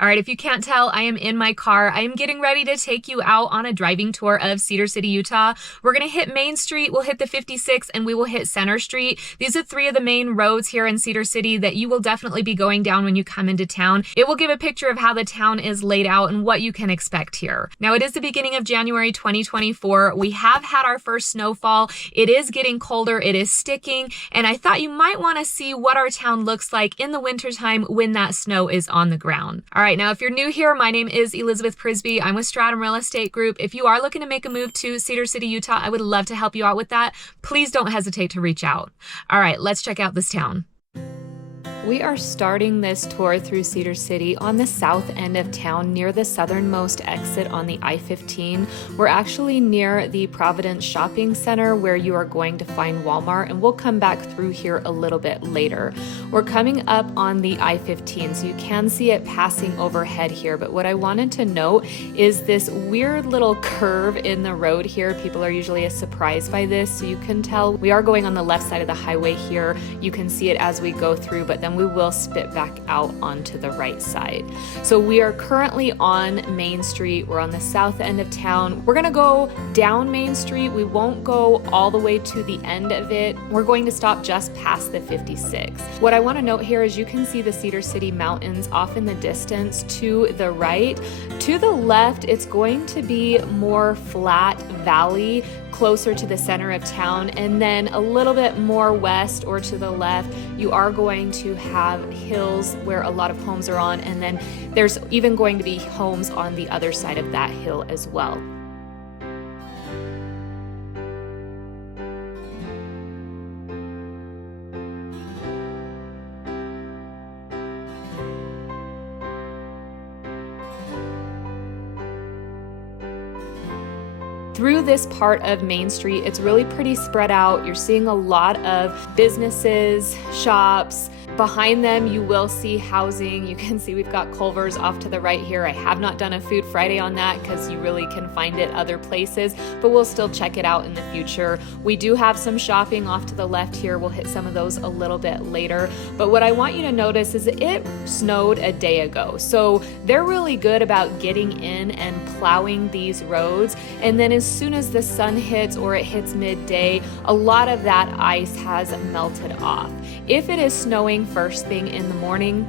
All right, if you can't tell, I am in my car. I am getting ready to take you out on a driving tour of Cedar City, Utah. We're gonna hit Main Street, we'll hit the 56, and we will hit Center Street. These are three of the main roads here in Cedar City that you will definitely be going down when you come into town. It will give a picture of how the town is laid out and what you can expect here. Now, it is the beginning of January 2024. We have had our first snowfall. It is getting colder, it is sticking, and I thought you might wanna see what our town looks like in the wintertime when that snow is on the ground. All right, now if you're new here, my name is Elizabeth Prisbrey. I'm with Stratum Real Estate Group. If you are looking to make a move to Cedar City, Utah, I would love to help you out with that. Please don't hesitate to reach out. All right, let's check out this town. We are starting this tour through Cedar City on the south end of town near the southernmost exit on the I-15. We're actually near the Providence Shopping Center where you are going to find Walmart, and we'll come back through here a little bit later. We're coming up on the I-15, so you can see it passing overhead here, but what I wanted to note is this weird little curve in the road here. People are usually surprised by this, so you can tell we are going on the left side of the highway here. You can see it as we go through, but then we will spit back out onto the right side. So we are currently on Main Street. We're on the south end of town. We're gonna go down Main Street. We won't go all the way to the end of it. We're going to stop just past the 56. What I want to note here is you can see the Cedar City Mountains off in the distance to the right. To the left, it's going to be more flat valley closer to the center of town, and then a little bit more west or to the left, you are going to have hills where a lot of homes are on, and then there's even going to be homes on the other side of that hill as well. Through this part of Main Street, it's really pretty spread out. You're seeing a lot of businesses, shops. Behind them, you will see housing. You can see we've got Culver's off to the right here. I have not done a Food Friday on that because you really can find it other places, but we'll still check it out in the future. We do have some shopping off to the left here. We'll hit some of those a little bit later. But what I want you to notice is it snowed a day ago. So they're really good about getting in and plowing these roads. And then as soon as the sun hits or it hits midday, a lot of that ice has melted off. If it is snowing first thing in the morning,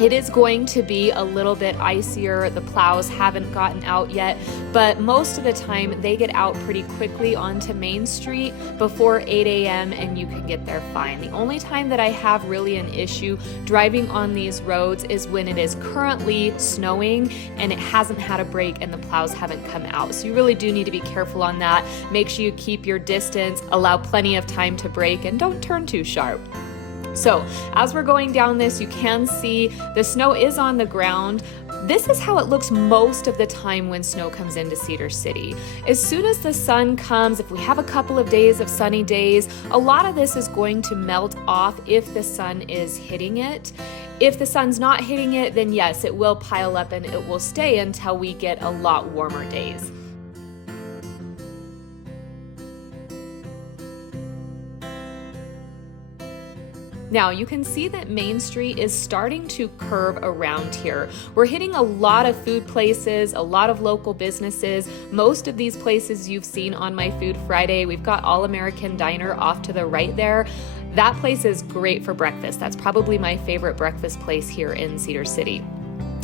it is going to be a little bit icier. The plows haven't gotten out yet, but most of the time they get out pretty quickly onto Main Street before 8 a.m. and you can get there fine. The only time that I have really an issue driving on these roads is when it is currently snowing and it hasn't had a break and the plows haven't come out. So you really do need to be careful on that. Make sure you keep your distance, allow plenty of time to brake, and don't turn too sharp. So as we're going down this, you can see the snow is on the ground. This is how it looks most of the time when snow comes into Cedar City. As soon as the sun comes, if we have a couple of days of sunny days, a lot of this is going to melt off if the sun is hitting it. If the sun's not hitting it, then yes, it will pile up and it will stay until we get a lot warmer days. Now you can see that Main Street is starting to curve around here. We're hitting a lot of food places, a lot of local businesses. Most of these places you've seen on my Food Friday. We've got All American Diner off to the right there. That place is great for breakfast. That's probably my favorite breakfast place here in Cedar City.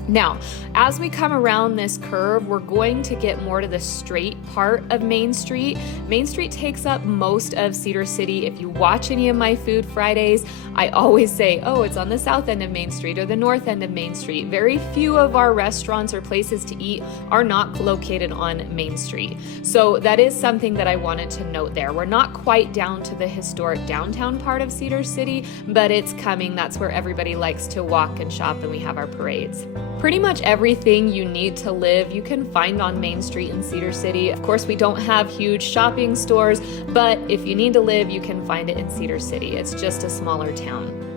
Now, as we come around this curve, we're going to get more to the straight part of Main Street. Main Street takes up most of Cedar City. If you watch any of my Food Fridays, I always say, oh, it's on the south end of Main Street or the north end of Main Street. Very few of our restaurants or places to eat are not located on Main Street. So that is something that I wanted to note there. We're not quite down to the historic downtown part of Cedar City, but it's coming. That's where everybody likes to walk and shop, and we have our parades. Pretty much everything you need to live you can find on Main Street in Cedar City. Of course, we don't have huge shopping stores, but if you need to live, you can find it in Cedar City. It's just a smaller town.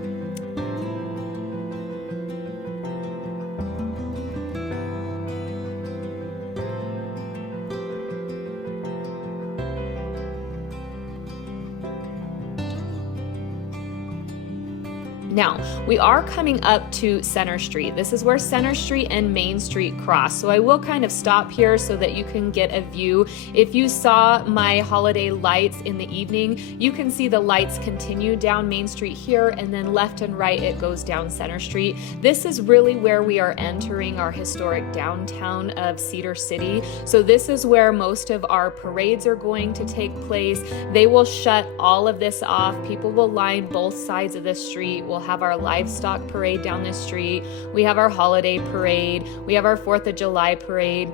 Now, we are coming up to Center Street. This is where Center Street and Main Street cross. So I will kind of stop here so that you can get a view. If you saw my holiday lights in the evening, you can see the lights continue down Main Street here, and then left and right it goes down Center Street. This is really where we are entering our historic downtown of Cedar City. So this is where most of our parades are going to take place. They will shut all of this off. People will line both sides of the street. We'll have our livestock parade down this street. We have our holiday parade. We have our 4th of July parade.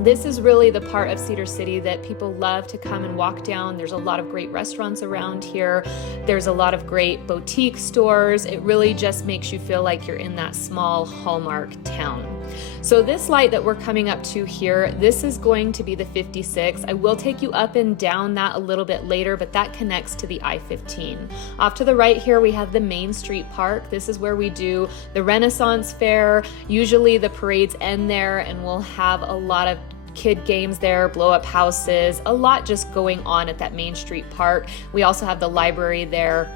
This is really the part of Cedar City that people love to come and walk down. There's a lot of great restaurants around here. There's a lot of great boutique stores. It really just makes you feel like you're in that small Hallmark town. So this light that we're coming up to here, this is going to be the 56. I will take you up and down that a little bit later, but that connects to the I-15. Off to the right here, we have the Main Street Park. This is where we do the Renaissance Fair. Usually the parades end there, and we'll have a lot of kid games there, blow up houses, a lot just going on at that Main Street Park. We also have the library there.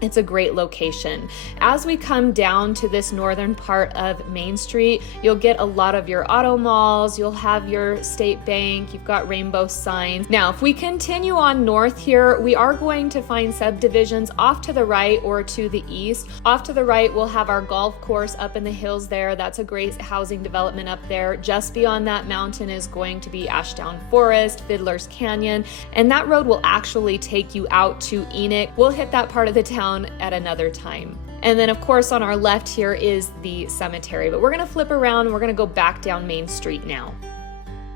It's a great location. As we come down to this northern part of Main Street, you'll get a lot of your auto malls, you'll have your State Bank, you've got rainbow signs. Now, if we continue on north here, we are going to find subdivisions off to the right or to the east. Off to the right, we'll have our golf course up in the hills there. That's a great housing development up there. Just beyond that mountain is going to be Ashdown Forest, Fiddler's Canyon, and that road will actually take you out to Enoch. We'll hit that part of the town at another time. And then of course on our left here is the cemetery, but we're going to flip around. We're going to go back down Main Street now.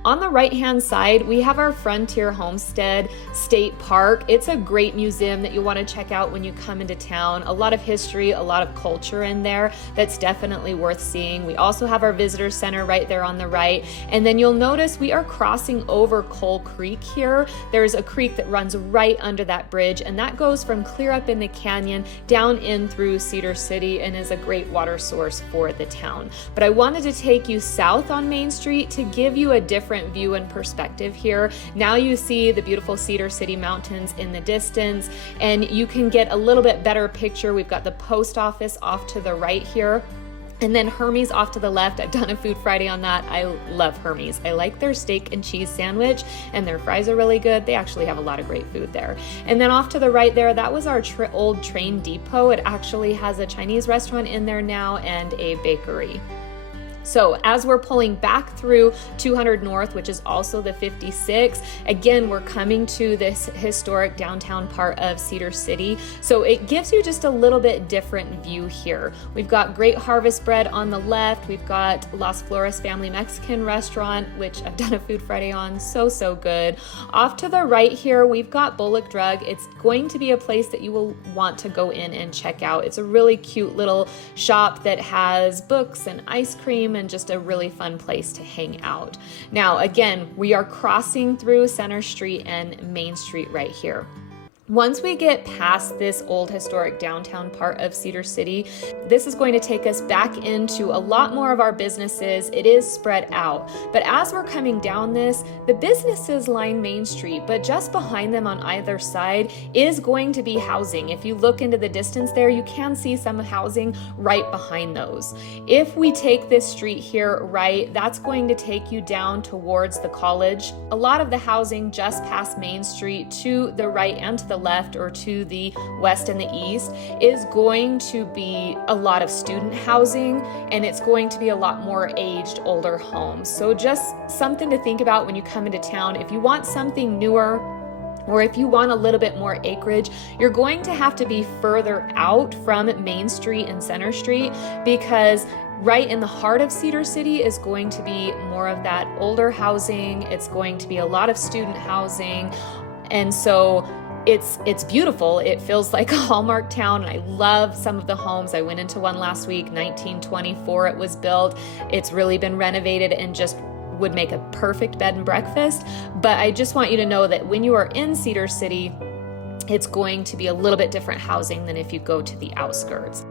On the right-hand side, we have our Frontier Homestead State Park. It's a great museum that you want to check out when you come into town. A lot of history, a lot of culture in there that's definitely worth seeing. We also have our visitor center right there on the right. And then you'll notice we are crossing over Coal Creek here. There's a creek that runs right under that bridge, and that goes from clear up in the canyon down in through Cedar City and is a great water source for the town. But I wanted to take you south on Main Street to give you a different view and perspective here. Now you see the beautiful Cedar City mountains in the distance, and you can get a little bit better picture. We've got the post office off to the right here, and then Hermes off to the left. I've done a Food Friday on that. I love Hermes. I like their steak and cheese sandwich, and their fries are really good. They actually have a lot of great food there. And then off to the right there, that was our old train depot. It actually has a Chinese restaurant in there now and a bakery. So as we're pulling back through 200 North, which is also the 56, again, we're coming to this historic downtown part of Cedar City. So it gives you just a little bit different view here. We've got Great Harvest Bread on the left. We've got Las Flores Family Mexican Restaurant, which I've done a Food Friday on. So good. Off to the right here, we've got Bullock Drug. It's going to be a place that you will want to go in and check out. It's a really cute little shop that has books and ice cream and just a really fun place to hang out. Now, again, we are crossing through Center Street and Main Street right here. Once we get past this old historic downtown part of Cedar City, this is going to take us back into a lot more of our businesses. It is spread out, but as we're coming down this, the businesses line Main Street, but just behind them on either side is going to be housing. If you look into the distance there, you can see some housing right behind those. If we take this street here right, that's going to take you down towards the college. A lot of the housing just past Main Street to the right and to the left or to the west and the east is going to be a lot of student housing, and it's going to be a lot more aged, older homes. So just something to think about when you come into town. If you want something newer, or if you want a little bit more acreage, you're going to have to be further out from Main Street and Center Street, because right in the heart of Cedar City is going to be more of that older housing. It's going to be a lot of student housing. And so it's beautiful. It feels like a Hallmark town, and I love some of the homes. I went into one last week, 1924 it was built. It's really been renovated and just would make a perfect bed and breakfast. But I just want you to know that when you are in Cedar City, it's going to be a little bit different housing than if you go to the outskirts.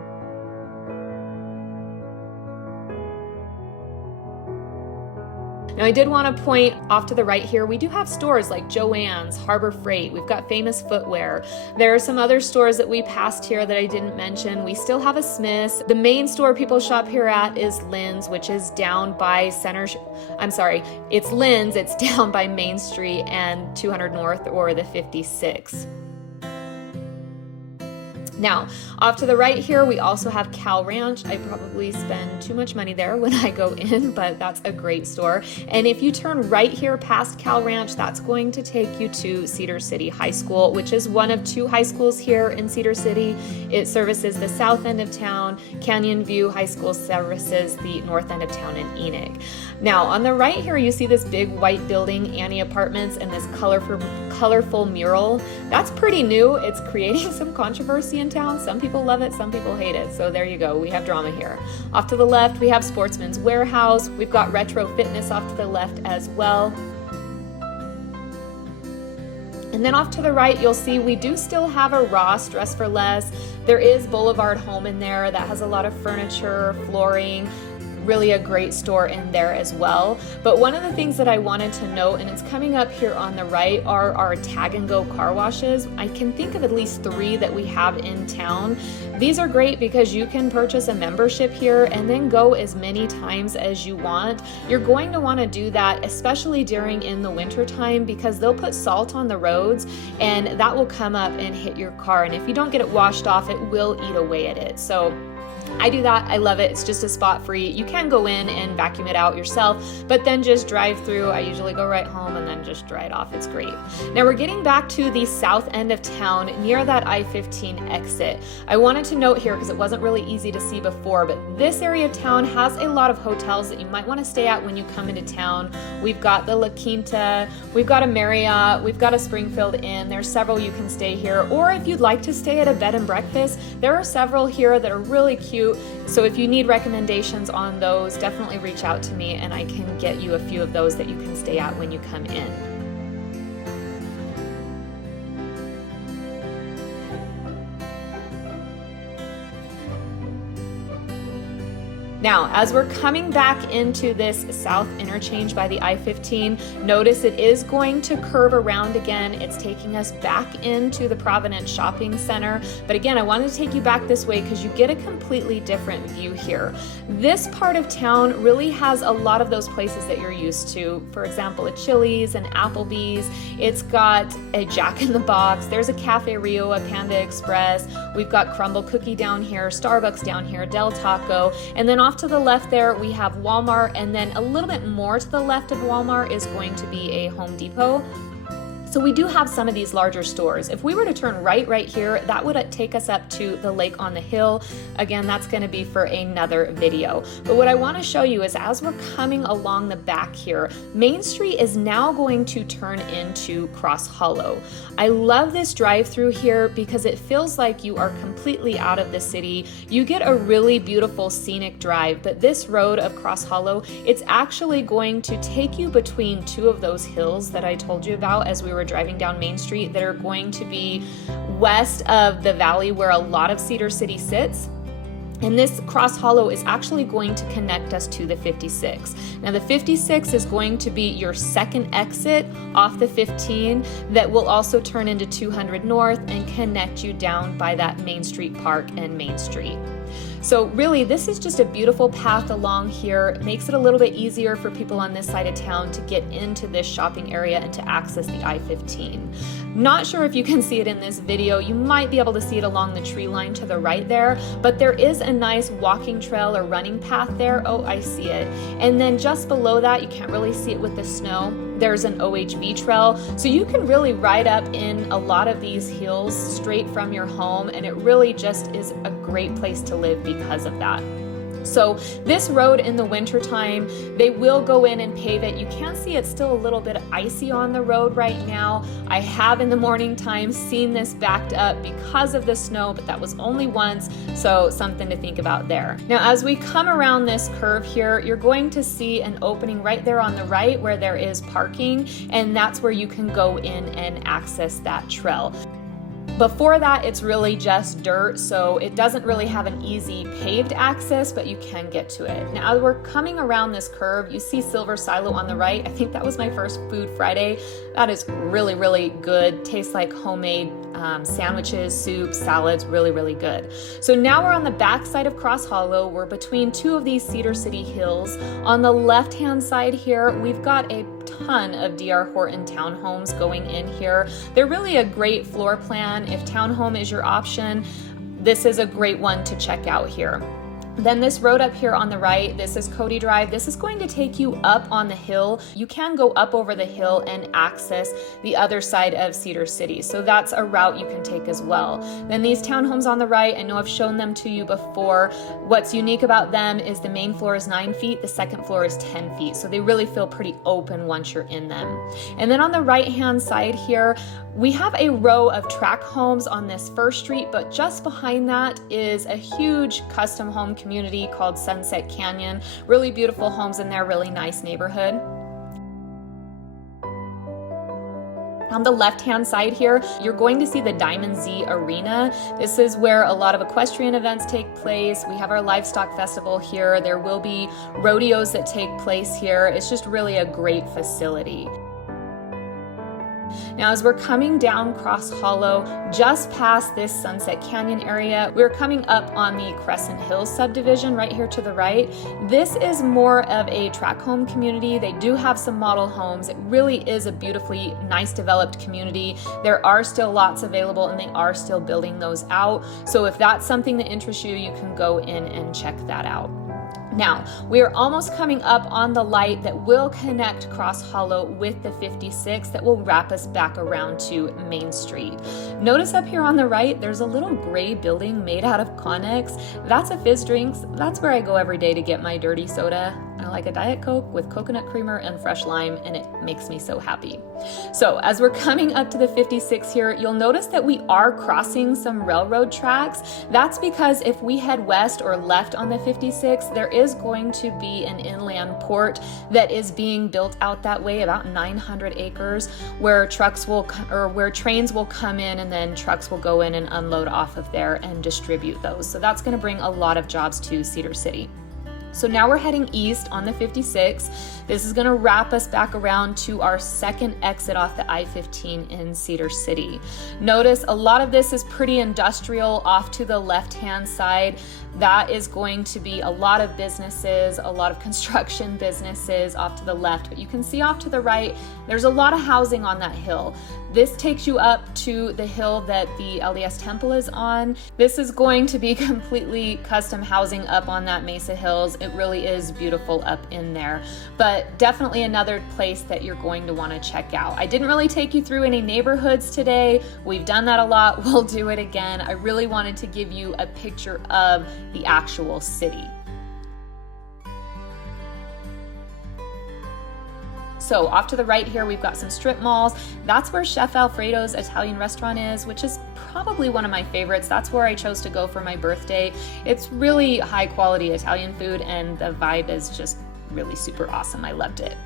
Now I did want to point off to the right here, we do have stores like Joann's, Harbor Freight, we've got Famous Footwear. There are some other stores that we passed here that I didn't mention. We still have a Smith's. The main store people shop here at is Lynn's, which is down by it's Lynn's, it's down by Main Street and 200 North or the 56. Now, off to the right here, we also have Cal Ranch. I probably spend too much money there when I go in, but that's a great store. And if you turn right here past Cal Ranch, that's going to take you to Cedar City High School, which is one of 2 high schools here in Cedar City. It services the south end of town. Canyon View High School services the north end of town in Enoch. Now, on the right here, you see this big white building, Annie Apartments, and this colorful mural. That's pretty new. It's creating some controversy in town. Some people love it, some people hate it. So there you go. We have drama here. Off to the left, we have Sportsman's Warehouse. We've got Retro Fitness off to the left as well. And then off to the right, you'll see we do still have a Ross Dress for Less. There is Boulevard Home in there that has a lot of furniture, flooring, really a great store in there as well. But one of the things that I wanted to note, and it's coming up here on the right, are our tag and go car washes. I can think of at least 3 that we have in town. These are great because you can purchase a membership here and then go as many times as you want. You're going to want to do that, especially during in the winter time, because they'll put salt on the roads and that will come up and hit your car. And if you don't get it washed off, it will eat away at it. So I do that. I love it. It's just a spot free. You can go in and vacuum it out yourself, but then just drive through. I usually go right home and then just dry it off. It's great. Now we're getting back to the south end of town near that I-15 exit. I wanted to note here because it wasn't really easy to see before, but this area of town has a lot of hotels that you might want to stay at when you come into town. We've got the La Quinta, we've got a Marriott, we've got a Springfield Inn. There's several you can stay here, or if you'd like to stay at a bed and breakfast, there are several here that are really cute. So if you need recommendations on those, definitely reach out to me and I can get you a few of those that you can stay at when you come in. Now, as we're coming back into this south interchange by the I-15, notice it is going to curve around again. It's taking us back into the Providence Shopping Center. But again, I wanted to take you back this way because you get a completely different view here. This part of town really has a lot of those places that you're used to. For example, a Chili's, an Applebee's. It's got a Jack in the Box. There's a Cafe Rio, a Panda Express. We've got Crumble Cookie down here, Starbucks down here, Del Taco. And then off to the left there, we have Walmart, and then a little bit more to the left of Walmart is going to be a Home Depot. So we do have some of these larger stores. If we were to turn right here, that would take us up to the lake on the hill. Again, that's gonna be for another video. But what I wanna show you is as we're coming along the back here, Main Street is now going to turn into Cross Hollow. I love this drive-through here because it feels like you are completely out of the city. You get a really beautiful scenic drive, but this road of Cross Hollow, it's actually going to take you between 2 of those hills that I told you about as we were driving down Main Street that are going to be west of the valley where a lot of Cedar City sits. And this Cross Hollow is actually going to connect us to the 56. Now the 56 is going to be your second exit off the 15 that will also turn into 200 North and connect you down by that Main Street Park and Main Street. So really, this is just a beautiful path along here. It makes it a little bit easier for people on this side of town to get into this shopping area and to access the I-15. Not sure if you can see it in this video. You might be able to see it along the tree line to the right there, but there is a nice walking trail or running path there. Oh, I see it. And then just below that, you can't really see it with the snow, there's an OHV trail. So you can really ride up in a lot of these hills straight from your home, and it really just is a great place to live because of that. So this road in the wintertime, they will go in and pave it. You can see it's still a little bit icy on the road right now. I have in the morning time seen this backed up because of the snow, but that was only once, so something to think about there. Now, as we come around this curve here, you're going to see an opening right there on the right where there is parking, and that's where you can go in and access that trail. Before that, it's really just dirt, so it doesn't really have an easy paved access, but you can get to it. Now, as we're coming around this curve, you see Silver Silo on the right. I think that was my first Food Friday. That is really, really good. Tastes like homemade sandwiches, soups, salads, really, really good. So now we're on the back side of Cross Hollow. We're between two of these Cedar City hills. On the left-hand side here, we've got a ton of D.R. Horton townhomes going in here. They're really a great floor plan. If townhome is your option, this is a great one to check out here. Then this road up here on the right, this is Cody Drive. This is going to take you up on the hill. You can go up over the hill and access the other side of Cedar City. So that's a route you can take as well. Then these townhomes on the right, I know I've shown them to you before. What's unique about them is the main floor is 9 feet, the second floor is 10 feet. So they really feel pretty open once you're in them. And then on the right-hand side here, we have a row of tract homes on this first street, but just behind that is a huge custom home community called Sunset Canyon. Really beautiful homes in there, really nice neighborhood. On the left-hand side here, you're going to see the Diamond Z Arena. This is where a lot of equestrian events take place. We have our livestock festival here. There will be rodeos that take place here. It's just really a great facility. Now, as we're coming down Cross Hollow, just past this Sunset Canyon area, we're coming up on the Crescent Hills subdivision right here to the right. This is more of a tract home community. They do have some model homes. It really is a beautifully nice developed community. There are still lots available and they are still building those out. So if that's something that interests you, you can go in and check that out. Now, we are almost coming up on the light that will connect Cross Hollow with the 56 that will wrap us back around to Main Street. Notice up here on the right, there's a little gray building made out of Connex. That's a Fizz Drinks. That's where I go every day to get my dirty soda. I like a Diet Coke with coconut creamer and fresh lime, and it makes me so happy. So as we're coming up to the 56 here, you'll notice that we are crossing some railroad tracks. That's because if we head west or left on the 56, there is going to be an inland port that is being built out that way, about 900 acres, where trains will come in and then trucks will go in and unload off of there and distribute those. So that's going to bring a lot of jobs to Cedar City. So now we're heading east on the 56. This is going to wrap us back around to our second exit off the I-15 in Cedar City. Notice a lot of this is pretty industrial off to the left-hand side. That is going to be a lot of businesses, a lot of construction businesses off to the left. But you can see off to the right, there's a lot of housing on that hill. This takes you up to the hill that the LDS Temple is on. This is going to be completely custom housing up on that Mesa Hills. It really is beautiful up in there, but definitely another place that you're going to want to check out. I didn't really take you through any neighborhoods today. We've done that a lot. We'll do it again. I really wanted to give you a picture of the actual city. So off to the right here, we've got some strip malls. That's where Chef Alfredo's Italian restaurant is, which is probably one of my favorites. That's where I chose to go for my birthday. It's really high quality Italian food and the vibe is just really super awesome. I loved it.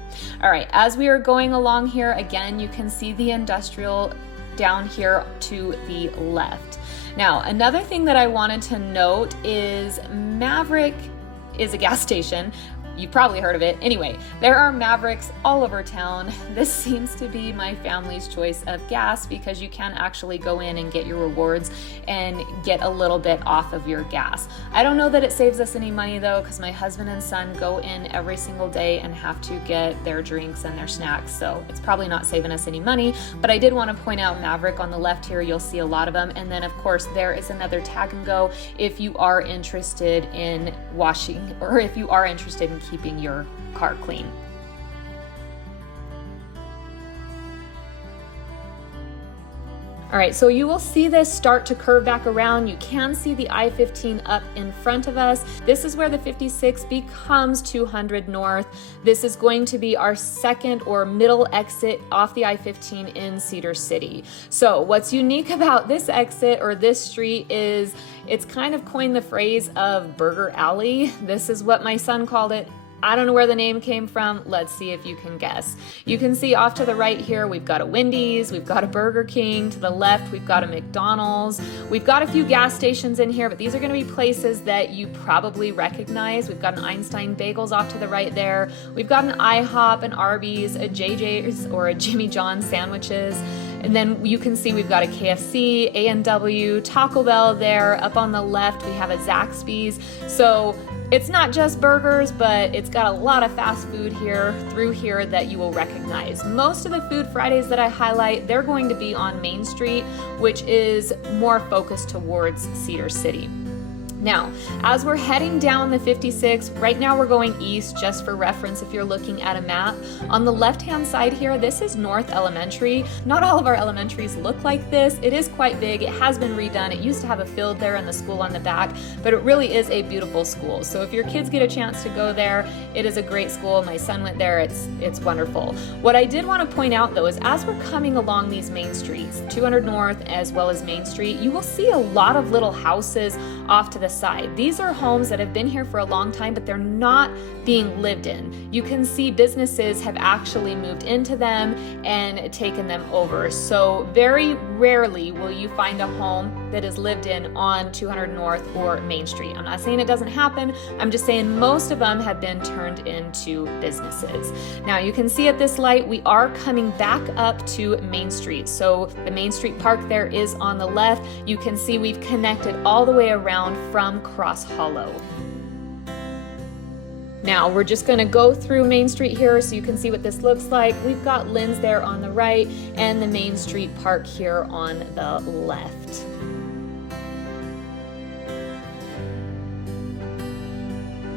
All right, as we are going along here, again, you can see the industrial down here to the left. Now, another thing that I wanted to note is Maverick is a gas station. You've probably heard of it. Anyway, there are Mavericks all over town. This seems to be my family's choice of gas because you can actually go in and get your rewards and get a little bit off of your gas. I don't know that it saves us any money though, because my husband and son go in every single day and have to get their drinks and their snacks. So it's probably not saving us any money, but I did want to point out Maverick on the left here. You'll see a lot of them. And then of course there is another Tag and Go if you are interested in washing or if you are interested in keeping your car clean. All right, so you will see this start to curve back around. You can see the I-15 up in front of us. This is where the 56 becomes 200 North. This is going to be our second or middle exit off the I-15 in Cedar City. So what's unique about this exit or this street is it's kind of coined the phrase of Burger Alley. This is what my son called it. I don't know where the name came from. Let's see if you can guess. You can see off to the right here, we've got a Wendy's, we've got a Burger King. To the left, we've got a McDonald's. We've got a few gas stations in here, but these are gonna be places that you probably recognize. We've got an Einstein Bagels off to the right there. We've got an IHOP, an Arby's, a JJ's or a Jimmy John's sandwiches. And then you can see we've got a KFC, A&W, Taco Bell there. Up on the left, we have a Zaxby's. So it's not just burgers, but it's got a lot of fast food through here that you will recognize. Most of the Food Fridays that I highlight, they're going to be on Main Street, which is more focused towards Cedar City. Now, as we're heading down the 56, right now we're going east, just for reference if you're looking at a map. On the left-hand side here, this is North Elementary. Not all of our elementaries look like this. It is quite big. It has been redone. It used to have a field there and the school on the back, but it really is a beautiful school. So if your kids get a chance to go there, it is a great school. My son went there. It's wonderful. What I did want to point out though is as we're coming along these main streets, 200 North as well as Main Street, you will see a lot of little houses off to the side. These are homes that have been here for a long time, but they're not being lived in. You can see businesses have actually moved into them and taken them over. So very rarely will you find a home that is lived in on 200 North or Main Street. I'm not saying it doesn't happen. I'm just saying most of them have been turned into businesses. Now you can see at this light, we are coming back up to Main Street. So the Main Street Park there is on the left. You can see we've connected all the way around from Cross Hollow. Now we're just going to go through Main Street here so you can see what this looks like. We've got Lynn's there on the right and the Main Street Park here on the left.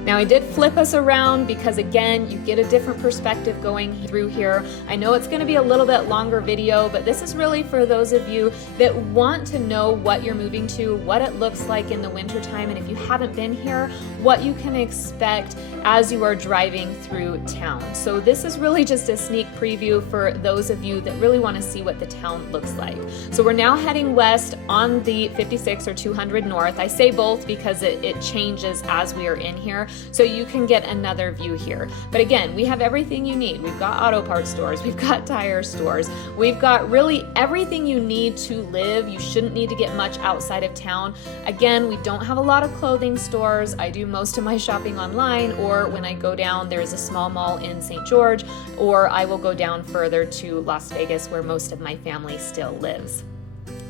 Now I did flip us around because again, you get a different perspective going through here. I know it's going to be a little bit longer video, but this is really for those of you that want to know what you're moving to, what it looks like in the wintertime, and if you haven't been here, what you can expect as you are driving through town. So this is really just a sneak preview for those of you that really want to see what the town looks like. So we're now heading west on the 56 or 200 North. I say both because it changes as we are in here, so you can get another view here. But again, we have everything you need. We've got auto parts stores, we've got tire stores, we've got really everything you need to live. You shouldn't need to get much outside of town. Again, we don't have a lot of clothing stores. I do most of my shopping online, or when I go down, there's a small mall in St. George, or I will go down further to Las Vegas where most of my family still lives.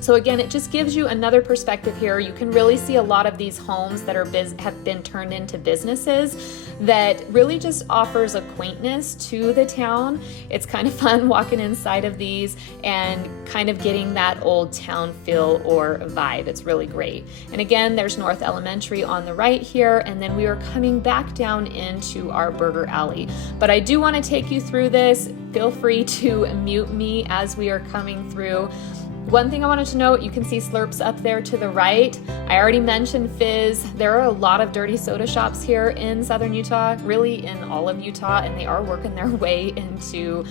So again, it just gives you another perspective here. You can really see a lot of these homes that have been turned into businesses that really just offers a quaintness to the town. It's kind of fun walking inside of these and kind of getting that old town feel or vibe. It's really great. And again, there's North Elementary on the right here, and then we are coming back down into our burger alley. But I do want to take you through this. Feel free to mute me as we are coming through. One thing I wanted to note, you can see Slurps up there to the right. I already mentioned Fizz. There are a lot of dirty soda shops here in southern Utah, really in all of Utah, and they are working their way into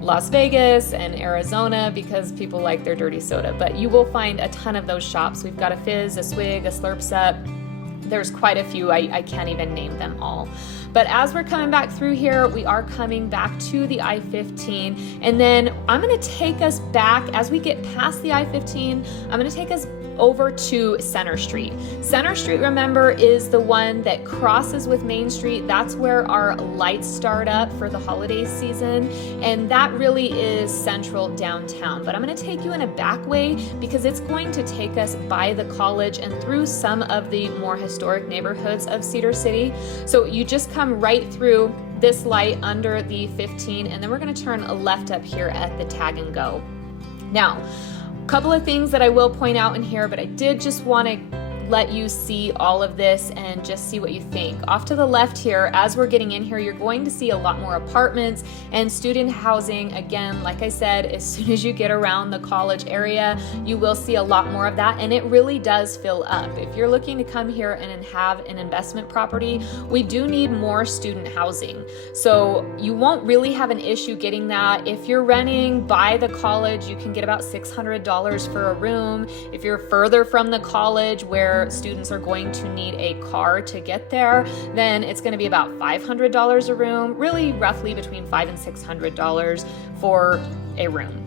Las Vegas and Arizona because people like their dirty soda. But you will find a ton of those shops. We've got a Fizz, a Swig, a Slurps Up. There's quite a few. I can't even name them all. But as we're coming back through here, we are coming back to the I-15. And then I'm going to take us back as we get past the I-15. I'm going to take us over to Center Street. Center Street, remember, is the one that crosses with Main Street. That's where our lights start up for the holiday season. And that really is central downtown. But I'm going to take you in a back way because it's going to take us by the college and through some of the more historic neighborhoods of Cedar City. So you just come right through this light under the 15, and then we're going to turn a left up here at the Tag and Go. Now, a couple of things that I will point out in here, but I did just want to let you see all of this and just see what you think. Off to the left here, as we're getting in here, you're going to see a lot more apartments and student housing. Again, like I said, as soon as you get around the college area, you will see a lot more of that, and it really does fill up. If you're looking to come here and have an investment property, we do need more student housing. So you won't really have an issue getting that. If you're renting by the college, you can get about $600 for a room. If you're further from the college where where students are going to need a car to get there, then it's going to be about $500 a room, really roughly between $500 and $600 for a room.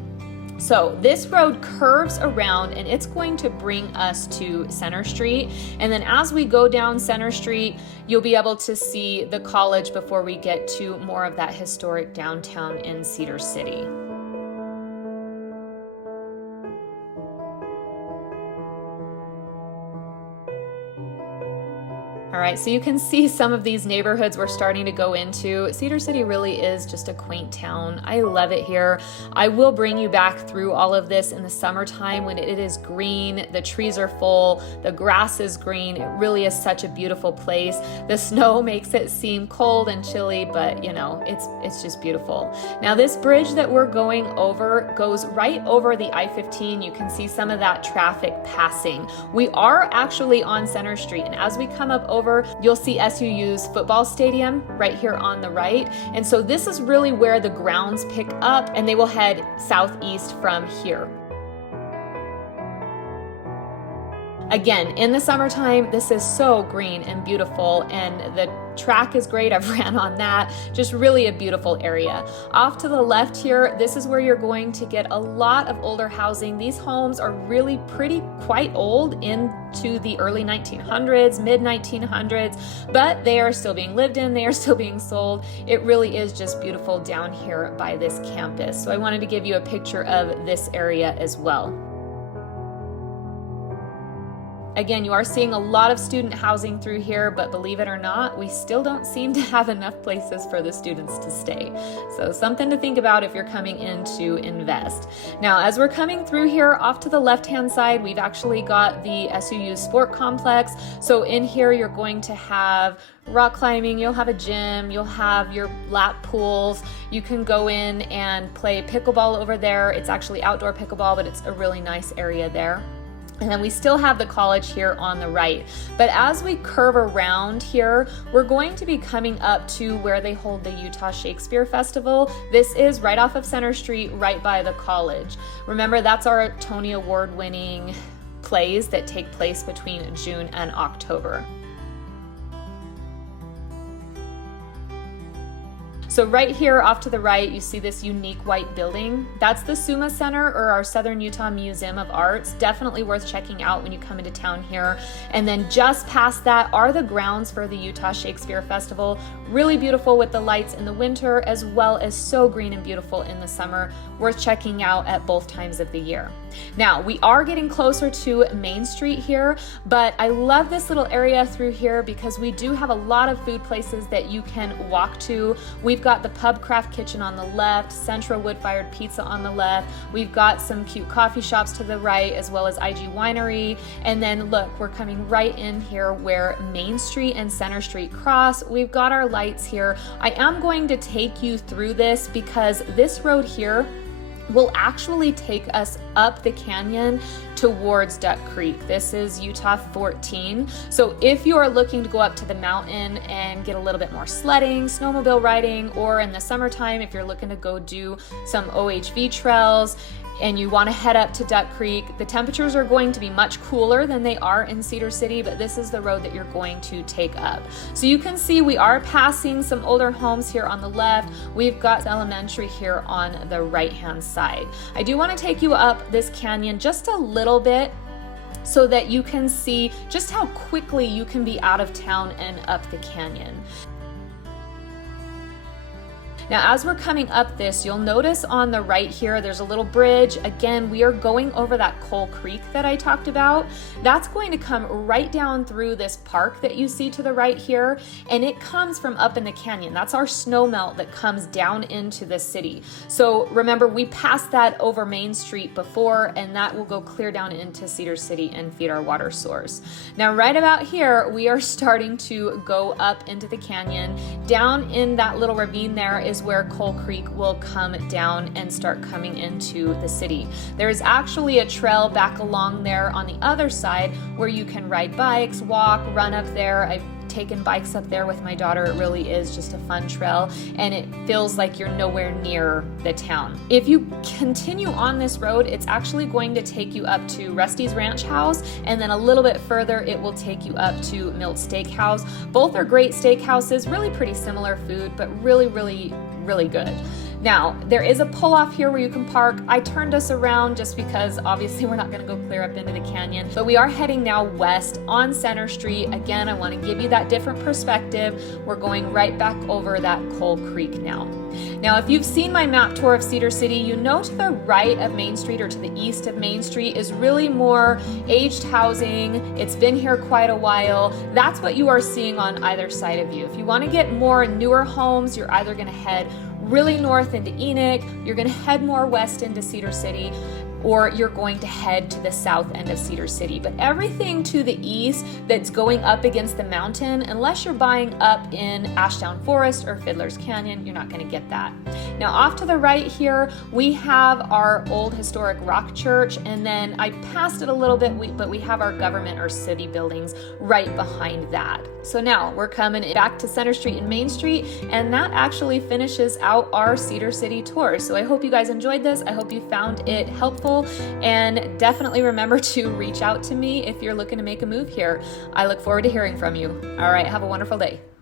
So this road curves around and it's going to bring us to Center Street. And then as we go down Center Street, you'll be able to see the college before we get to more of that historic downtown in Cedar City. All right, so you can see some of these neighborhoods we're starting to go into. Cedar City really is just a quaint town. I love it here. I will bring you back through all of this in the summertime when it is green, the trees are full, the grass is green. It really is such a beautiful place. The snow makes it seem cold and chilly, but you know, it's just beautiful. Now this bridge that we're going over goes right over the I-15. You can see some of that traffic passing. We are actually on Center Street, and as we come up over, you'll see SUU's football stadium right here on the right. And so this is really where the grounds pick up, and they will head southeast from here. Again, in the summertime, this is so green and beautiful, and the track is great. I've ran on that. Just really a beautiful area. Off to the left here, this is where you're going to get a lot of older housing. These homes are really quite old into the early 1900s, mid 1900s, but they are still being lived in. They are still being sold. It really is just beautiful down here by this campus. So I wanted to give you a picture of this area as well. Again, you are seeing a lot of student housing through here, but believe it or not, we still don't seem to have enough places for the students to stay. So something to think about if you're coming in to invest. Now, as we're coming through here, off to the left-hand side, we've actually got the SUU Sport Complex. So in here, you're going to have rock climbing, you'll have a gym, you'll have your lap pools. You can go in and play pickleball over there. It's actually outdoor pickleball, but it's a really nice area there. And then we still have the college here on the right. But as we curve around here, we're going to be coming up to where they hold the Utah Shakespeare Festival. This is right off of Center Street, right by the college. Remember, that's our Tony Award winning plays that take place between June and October. So right here off to the right, you see this unique white building. That's the SUMA Center, or our Southern Utah Museum of Arts. Definitely worth checking out when you come into town here. And then just past that are the grounds for the Utah Shakespeare Festival. Really beautiful with the lights in the winter, as well as so green and beautiful in the summer. Worth checking out at both times of the year. Now, we are getting closer to Main Street here, but I love this little area through here because we do have a lot of food places that you can walk to. We've got the Pub Craft Kitchen on the left, Central Wood-Fired Pizza on the left. We've got some cute coffee shops to the right, as well as IG Winery. And then look, we're coming right in here where Main Street and Center Street cross. We've got our lights here. I am going to take you through this because this road here will actually take us up the canyon towards Duck Creek. This is Utah 14. So if you are looking to go up to the mountain and get a little bit more sledding, snowmobile riding, or in the summertime, if you're looking to go do some OHV trails, and you want to head up to Duck Creek, the temperatures are going to be much cooler than they are in Cedar City, but this is the road that you're going to take up. So you can see we are passing some older homes here on the left. We've got elementary here on the right-hand side. I do want to take you up this canyon just a little bit so that you can see just how quickly you can be out of town and up the canyon. Now, as we're coming up this, you'll notice on the right here, there's a little bridge. Again, we are going over that Coal Creek that I talked about. That's going to come right down through this park that you see to the right here, and it comes from up in the canyon. That's our snow melt that comes down into the city. So remember, we passed that over Main Street before, and that will go clear down into Cedar City and feed our water source. Now, right about here, we are starting to go up into the canyon. Down in that little ravine there is where Coal Creek will come down and start coming into the city. There is actually a trail back along there on the other side where you can ride bikes, walk, run up there. I've taken bikes up there with my daughter. It really is just a fun trail, and it feels like you're nowhere near the town. If you continue on this road, it's actually going to take you up to Rusty's Ranch House, and then a little bit further it will take you up to Milt Steakhouse. Both are great steakhouses, really pretty similar food, but really good. Now, there is a pull-off here where you can park. I turned us around just because obviously we're not gonna go clear up into the canyon, but we are heading now west on Center Street. Again, I wanna give you that different perspective. We're going right back over that Coal Creek now. Now, if you've seen my map tour of Cedar City, you know to the right of Main Street or to the east of Main Street is really more aged housing. It's been here quite a while. That's what you are seeing on either side of you. If you wanna get more newer homes, you're either gonna head really north into Enoch, you're gonna head more west into Cedar City, or you're going to head to the south end of Cedar City. But everything to the east that's going up against the mountain, unless you're buying up in Ashdown Forest or Fiddler's Canyon, you're not gonna get that. Now off to the right here, we have our old historic rock church, and then I passed it a little bit, but we have our government or city buildings right behind that. So now we're coming back to Center Street and Main Street, and that actually finishes out our Cedar City tour. So I hope you guys enjoyed this. I hope you found it helpful, and definitely remember to reach out to me if you're looking to make a move here. I look forward to hearing from you. All right, have a wonderful day.